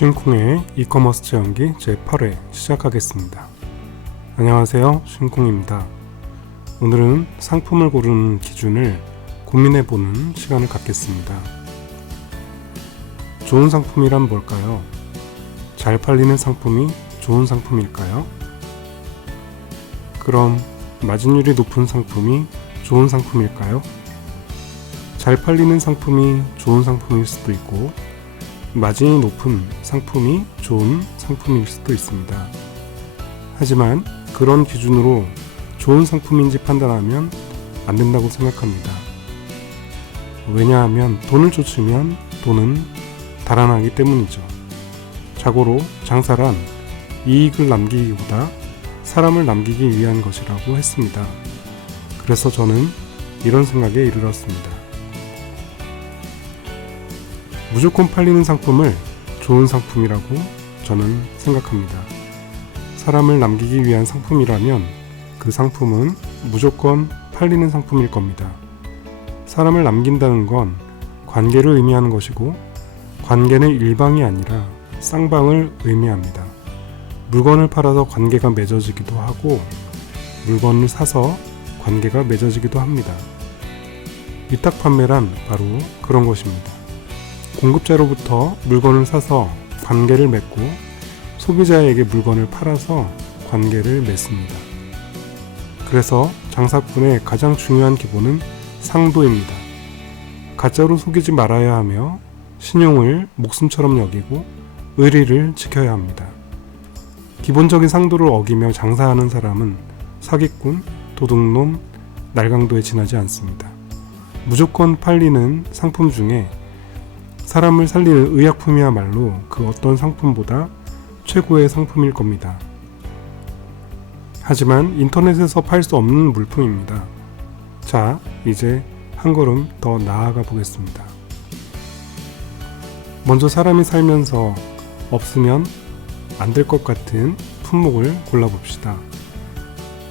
쉰콩의 이커머스 체험기 제8회 시작하겠습니다. 안녕하세요, 쉰콩입니다. 오늘은 상품을 고르는 기준을 고민해보는 시간을 갖겠습니다. 좋은 상품이란 뭘까요? 잘 팔리는 상품이 좋은 상품일까요? 그럼 마진율이 높은 상품이 좋은 상품일까요? 잘 팔리는 상품이 좋은 상품일 수도 있고 마진이 높은 상품이 좋은 상품일 수도 있습니다. 하지만 그런 기준으로 좋은 상품인지 판단하면 안 된다고 생각합니다. 왜냐하면 돈을 쫓으면 돈은 달아나기 때문이죠. 자고로 장사란 이익을 남기기보다 사람을 남기기 위한 것이라고 했습니다. 그래서 저는 이런 생각에 이르렀습니다. 무조건 팔리는 상품을 좋은 상품이라고 저는 생각합니다. 사람을 남기기 위한 상품이라면 그 상품은 무조건 팔리는 상품일 겁니다. 사람을 남긴다는 건 관계를 의미하는 것이고 관계는 일방이 아니라 쌍방을 의미합니다. 물건을 팔아서 관계가 맺어지기도 하고 물건을 사서 관계가 맺어지기도 합니다. 위탁 판매란 바로 그런 것입니다. 공급자로부터 물건을 사서 관계를 맺고 소비자에게 물건을 팔아서 관계를 맺습니다. 그래서 장사꾼의 가장 중요한 기본은 상도입니다. 가짜로 속이지 말아야 하며 신용을 목숨처럼 여기고 의리를 지켜야 합니다. 기본적인 상도를 어기며 장사하는 사람은 사기꾼, 도둑놈, 날강도에 지나지 않습니다. 무조건 팔리는 상품 중에 사람을 살리는 의약품이야말로 그 어떤 상품보다 최고의 상품일 겁니다. 하지만 인터넷에서 팔 수 없는 물품입니다. 자, 이제 한 걸음 더 나아가 보겠습니다. 먼저 사람이 살면서 없으면 안 될 것 같은 품목을 골라봅시다.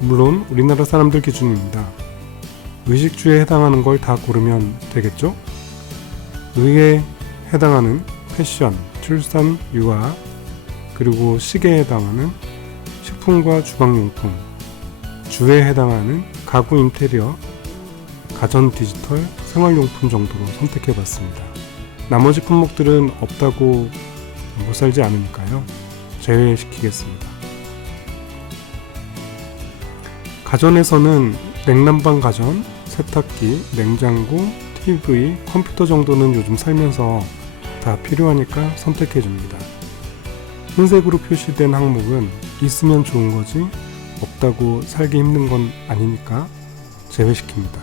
물론 우리나라 사람들 기준입니다. 의식주에 해당하는 걸 다 고르면 되겠죠? 의에 해당하는 패션, 출산, 육아, 그리고 식에 해당하는 식품과 주방용품, 주에 해당하는 가구 인테리어, 가전 디지털, 생활용품 정도로 선택해봤습니다. 나머지 품목들은 없다고 못 살지 않으니까요. 제외시키겠습니다. 가전에서는 냉난방 가전, 세탁기, 냉장고, TV, 컴퓨터 정도는 요즘 살면서 다 필요하니까 선택해줍니다. 흰색으로 표시된 항목은 있으면 좋은 거지 없다고 살기 힘든 건 아니니까 제외시킵니다.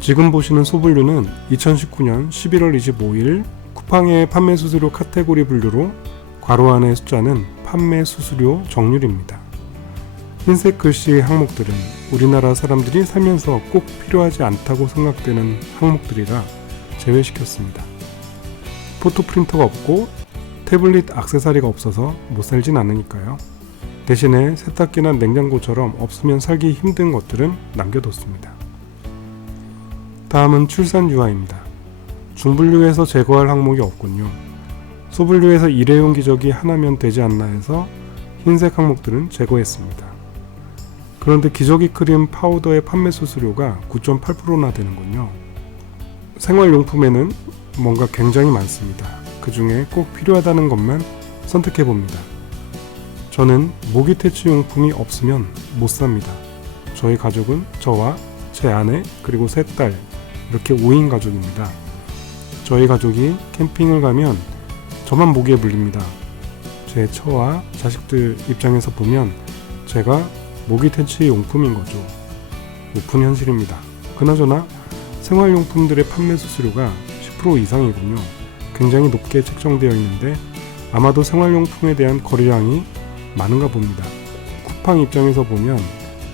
지금 보시는 소분류는 2019년 11월 25일 쿠팡의 판매 수수료 카테고리 분류로 괄호 안의 숫자는 판매 수수료 정률입니다. 흰색 글씨의 항목들은 우리나라 사람들이 살면서 꼭 필요하지 않다고 생각되는 항목들이라 제외시켰습니다. 포토 프린터가 없고 태블릿 액세서리가 없어서 못 살진 않으니까요. 대신에 세탁기나 냉장고처럼 없으면 살기 힘든 것들은 남겨뒀습니다. 다음은 출산 유아입니다. 중분류에서 제거할 항목이 없군요. 소분류에서 일회용 기저귀 하나면 되지 않나 해서 흰색 항목들은 제거했습니다. 그런데 기저귀 크림 파우더의 판매 수수료가 9.8%나 되는군요. 생활용품에는 뭔가 굉장히 많습니다. 그 중에 꼭 필요하다는 것만 선택해봅니다. 저는 모기 퇴치 용품이 없으면 못 삽니다. 저희 가족은 저와 제 아내 그리고 세 딸 이렇게 5인 가족입니다. 저희 가족이 캠핑을 가면 저만 모기에 물립니다. 제 처와 자식들 입장에서 보면 제가 모기 퇴치 용품인 거죠. 오픈 현실입니다. 그나저나 생활용품들의 판매 수수료가 10% 이상이군요. 굉장히 높게 책정되어 있는데 아마도 생활용품에 대한 거래량이 많은가 봅니다. 쿠팡 입장에서 보면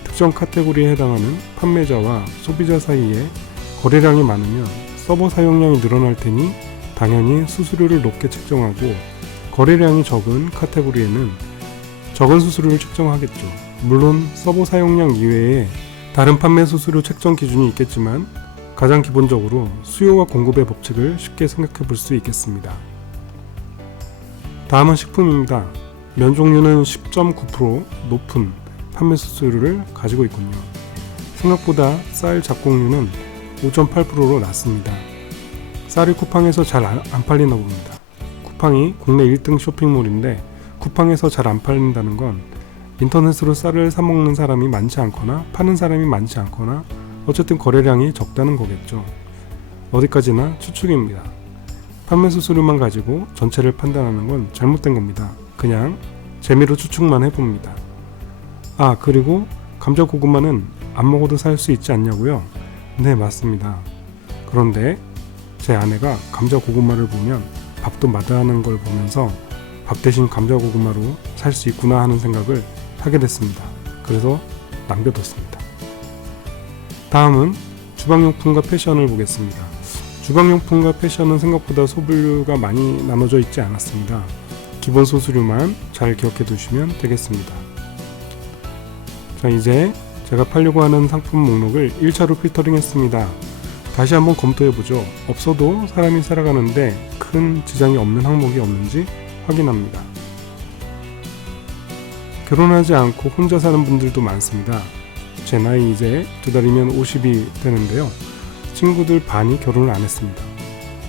특정 카테고리에 해당하는 판매자와 소비자 사이에 거래량이 많으면 서버 사용량이 늘어날 테니 당연히 수수료를 높게 책정하고 거래량이 적은 카테고리에는 적은 수수료를 책정하겠죠. 물론 서버 사용량 이외에 다른 판매 수수료 책정 기준이 있겠지만 가장 기본적으로 수요와 공급의 법칙을 쉽게 생각해 볼 수 있겠습니다. 다음은 식품입니다. 면 종류는 10.9% 높은 판매 수수료를 가지고 있군요. 생각보다 쌀 잡곡류는 5.8%로 낮습니다. 쌀이 쿠팡에서 잘 안 팔리나 봅니다. 쿠팡이 국내 1등 쇼핑몰인데 쿠팡에서 잘 안 팔린다는 건 인터넷으로 쌀을 사 먹는 사람이 많지 않거나 파는 사람이 많지 않거나 어쨌든 거래량이 적다는 거겠죠. 어디까지나 추측입니다. 판매 수수료만 가지고 전체를 판단하는 건 잘못된 겁니다. 그냥 재미로 추측만 해봅니다. 아, 그리고 감자 고구마는 안 먹어도 살 수 있지 않냐고요? 네, 맞습니다. 그런데 제 아내가 감자 고구마를 보면 밥도 마다하는 걸 보면서 밥 대신 감자 고구마로 살 수 있구나 하는 생각을 하게 됐습니다. 그래서 남겨뒀습니다. 다음은 주방용품과 패션을 보겠습니다. 주방용품과 패션은 생각보다 소분류가 많이 나눠져 있지 않았습니다. 기본 소수류만 잘 기억해 두시면 되겠습니다. 자, 이제 제가 팔려고 하는 상품 목록을 1차로 필터링 했습니다. 다시 한번 검토해보죠. 없어도 사람이 살아가는데 큰 지장이 없는 항목이 없는지 확인합니다. 결혼하지 않고 혼자 사는 분들도 많습니다. 제 나이 이제 2달이면 50이 되는데요. 친구들 반이 결혼을 안 했습니다.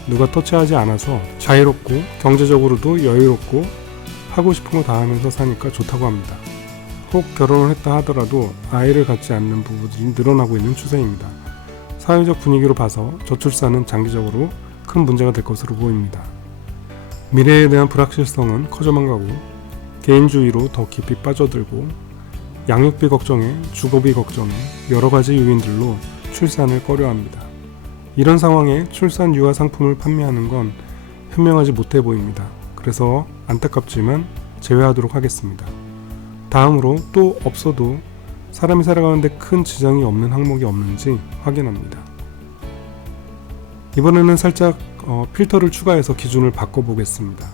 누가 터치하지 않아서 자유롭고 경제적으로도 여유롭고 하고 싶은 거 다 하면서 사니까 좋다고 합니다. 혹 결혼을 했다 하더라도 아이를 갖지 않는 부부들이 늘어나고 있는 추세입니다. 사회적 분위기로 봐서 저출산은 장기적으로 큰 문제가 될 것으로 보입니다. 미래에 대한 불확실성은 커져만 가고 개인주의로 더 깊이 빠져들고 양육비 걱정에 주거비 걱정에 여러 가지 요인들로 출산을 꺼려합니다. 이런 상황에 출산 유아 상품을 판매하는 건 현명하지 못해 보입니다. 그래서 안타깝지만 제외하도록 하겠습니다. 다음으로 또 없어도 사람이 살아가는데 큰 지장이 없는 항목이 없는지 확인합니다. 이번에는 살짝 필터를 추가해서 기준을 바꿔보겠습니다.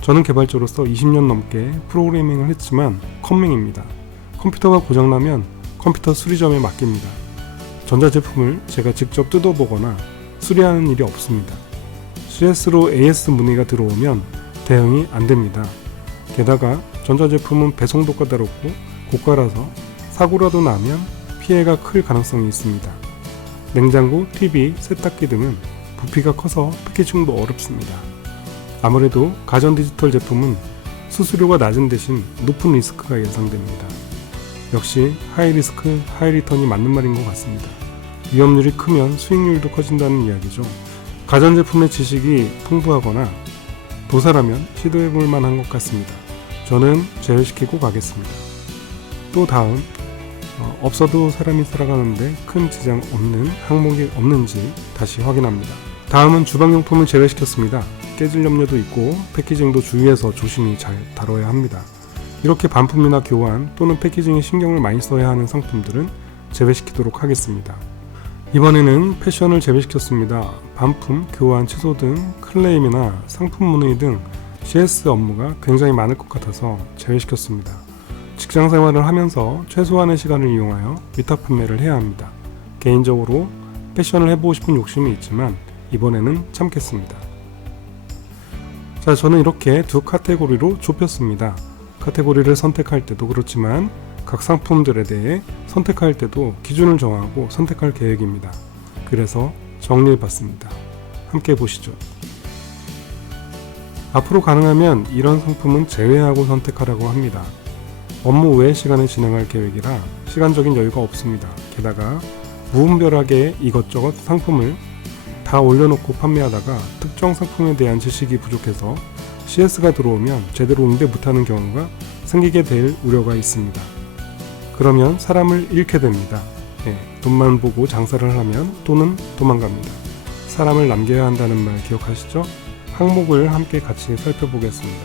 저는 개발자로서 20년 넘게 프로그래밍을 했지만 컴맹입니다. 컴퓨터가 고장나면 컴퓨터 수리점에 맡깁니다. 전자제품을 제가 직접 뜯어보거나 수리하는 일이 없습니다. CS로 AS 문의가 들어오면 대응이 안됩니다. 게다가 전자제품은 배송도가 다르고 고가라서 사고라도 나면 피해가 클 가능성이 있습니다. 냉장고, TV, 세탁기 등은 부피가 커서 패키징도 어렵습니다. 아무래도 가전 디지털 제품은 수수료가 낮은 대신 높은 리스크가 예상됩니다. 역시 하이 리스크, 하이 리턴이 맞는 말인 것 같습니다. 위험률이 크면 수익률도 커진다는 이야기죠. 가전제품의 지식이 풍부하거나 도사라면 시도해볼 만한 것 같습니다. 저는 제외시키고 가겠습니다. 또 다음, 없어도 사람이 살아가는데 큰 지장 없는 항목이 없는지 다시 확인합니다. 다음은 주방용품을 제외시켰습니다. 깨질 염려도 있고 패키징도 주의해서 조심히 잘 다뤄야 합니다. 이렇게 반품이나 교환 또는 패키징에 신경을 많이 써야 하는 상품들은 제외시키도록 하겠습니다. 이번에는 패션을 제외시켰습니다. 반품, 교환, 취소 등 클레임이나 상품 문의 등 CS 업무가 굉장히 많을 것 같아서 제외시켰습니다. 직장 생활을 하면서 최소한의 시간을 이용하여 위탁 판매를 해야 합니다. 개인적으로 패션을 해보고 싶은 욕심이 있지만 이번에는 참겠습니다. 자, 저는 이렇게 두 카테고리로 좁혔습니다. 카테고리를 선택할 때도 그렇지만 각 상품들에 대해 선택할 때도 기준을 정하고 선택할 계획입니다. 그래서 정리해봤습니다. 함께 보시죠. 앞으로 가능하면 이런 상품은 제외하고 선택하라고 합니다. 업무 외 시간에 진행할 계획이라 시간적인 여유가 없습니다. 게다가 무분별하게 이것저것 상품을 다 올려놓고 판매하다가 특정 상품에 대한 지식이 부족해서 CS가 들어오면 제대로 응대 못하는 경우가 생기게 될 우려가 있습니다. 그러면 사람을 잃게 됩니다. 돈만 보고 장사를 하면 돈은 도망갑니다. 사람을 남겨야 한다는 말 기억하시죠? 항목을 함께 같이 살펴보겠습니다.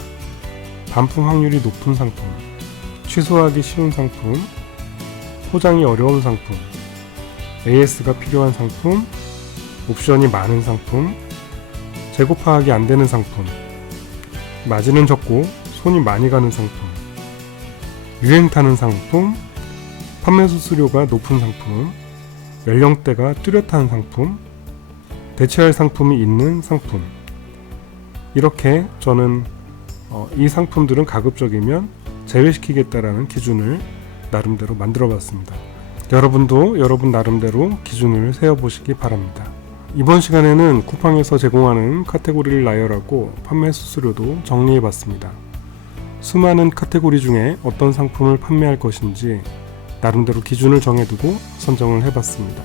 반품 확률이 높은 상품, 취소하기 쉬운 상품, 포장이 어려운 상품, AS가 필요한 상품, 옵션이 많은 상품, 재고 파악이 안 되는 상품, 마진은 적고 손이 많이 가는 상품, 유행 타는 상품, 판매 수수료가 높은 상품, 연령대가 뚜렷한 상품, 대체할 상품이 있는 상품. 이렇게 저는 이 상품들은 가급적이면 제외시키겠다라는 기준을 나름대로 만들어 봤습니다. 여러분도 여러분 나름대로 기준을 세워보시기 바랍니다. 이번 시간에는 쿠팡에서 제공하는 카테고리를 나열하고 판매 수수료도 정리해 봤습니다. 수많은 카테고리 중에 어떤 상품을 판매할 것인지 나름대로 기준을 정해두고 선정을 해봤습니다.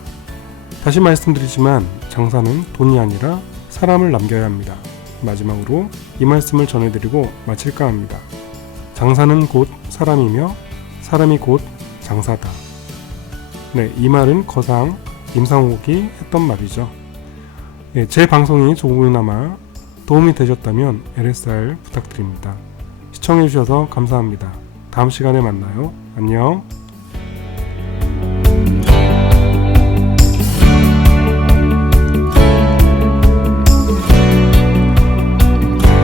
다시 말씀드리지만 장사는 돈이 아니라 사람을 남겨야 합니다. 마지막으로 이 말씀을 전해드리고 마칠까 합니다. 장사는 곧 사람이며 사람이 곧 장사다. 네, 이 말은 거상 임상옥이 했던 말이죠. 네, 제 방송이 조금이나마 도움이 되셨다면 LSR 부탁드립니다. 시청해주셔서 감사합니다. 다음 시간에 만나요. 안녕.